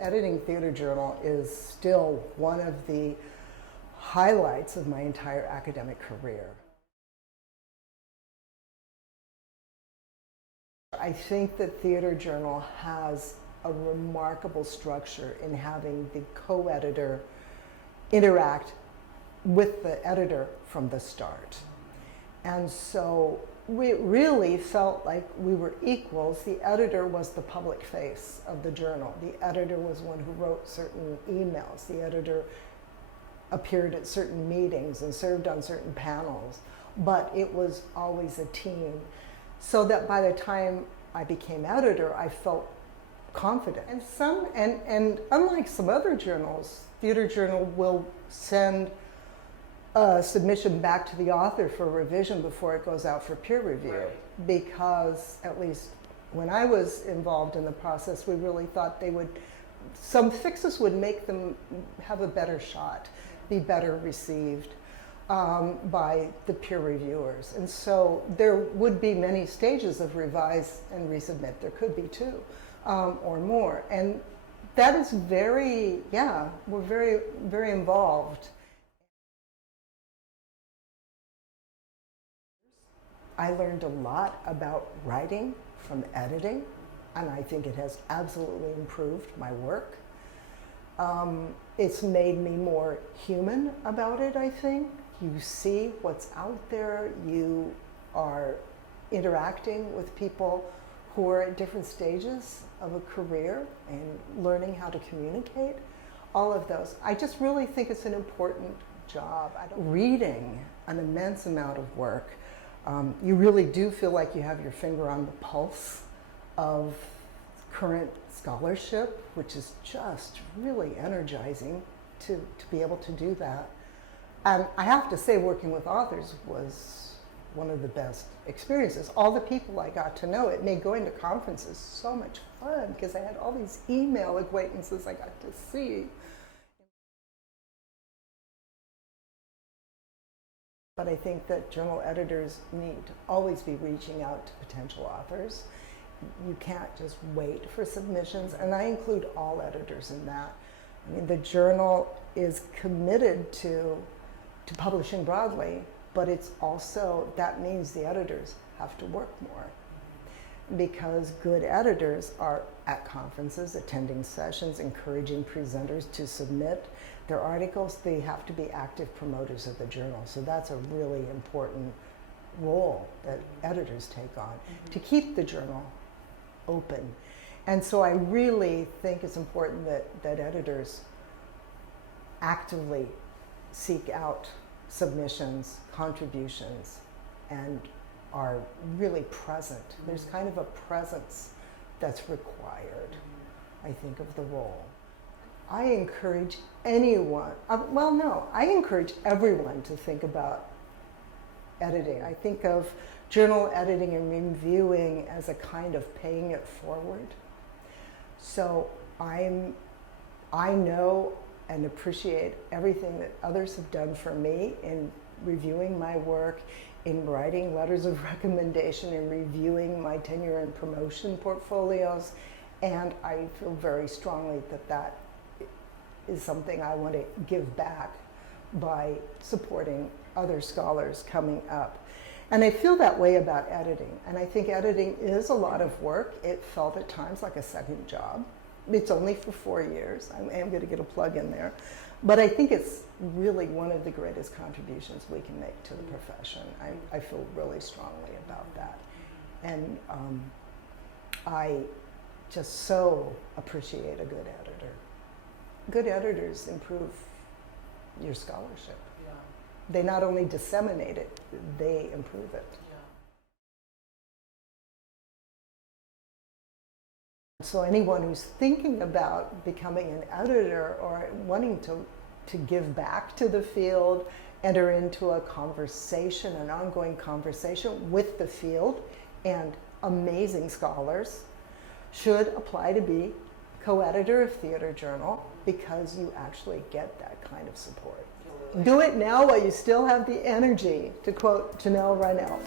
editing Theater Journal is still one of the highlights of my entire academic career. I think that Theater Journal has a remarkable structure in having the co-editor interact with the editor from the start. And so we really felt like we were equals. The editor was the public face of the journal. The editor was one who wrote certain emails. The editor appeared at certain meetings and served on certain panels, but it was always a team. So that by the time I became editor, I felt confident. And unlike some other journals, Theater Journal will send a submission back to the author for revision before it goes out for peer review. Right. Because, at least when I was involved in the process, we really thought some fixes would make them have a better shot, be better received by the peer reviewers. And so there would be many stages of revise and resubmit. There could be two or more. And that is we're very, very involved. I learned a lot about writing from editing, and I think it has absolutely improved my work. It's made me more human about it, I think. You see what's out there. You are interacting with people who are at different stages of a career and learning how to communicate. All of those. I just really think it's an important job. Reading an immense amount of work. You really do feel like you have your finger on the pulse of current scholarship, which is just really energizing to be able to do that. And I have to say, working with authors was one of the best experiences. All the people I got to know, it made going to conferences so much fun because I had all these email acquaintances I got to see. But I think that journal editors need to always be reaching out to potential authors. You can't just wait for submissions, and I include all editors in that. I mean, the journal is committed to publishing broadly, but it's also, that means the editors have to work more, because good editors are at conferences, attending sessions, encouraging presenters to submit their articles. They have to be active promoters of the journal. So that's a really important role that editors take on to keep the journal open. And so I really think it's important that editors actively seek out submissions, contributions, and are really present. There's kind of a presence that's required, I think, of the role. I encourage anyone, I encourage everyone to think about editing. I think of journal editing and reviewing as a kind of paying it forward. So I know and appreciate everything that others have done for me in reviewing my work, in writing letters of recommendation, in reviewing my tenure and promotion portfolios, and I feel very strongly that is something I want to give back by supporting other scholars coming up. And I feel that way about editing, and I think editing is a lot of work. It felt at times like a second job. It's only for 4 years. I am going to get a plug in there. But I think it's really one of the greatest contributions we can make to the profession. I feel really strongly about that. And I just so appreciate a good editor. Good editors improve your scholarship. Yeah. They not only disseminate it, they improve it. So anyone who's thinking about becoming an editor or wanting to give back to the field, enter into a conversation, an ongoing conversation with the field and amazing scholars, should apply to be co-editor of Theater Journal, because you actually get that kind of support. Do it now while you still have the energy, to quote Janelle Reinelt.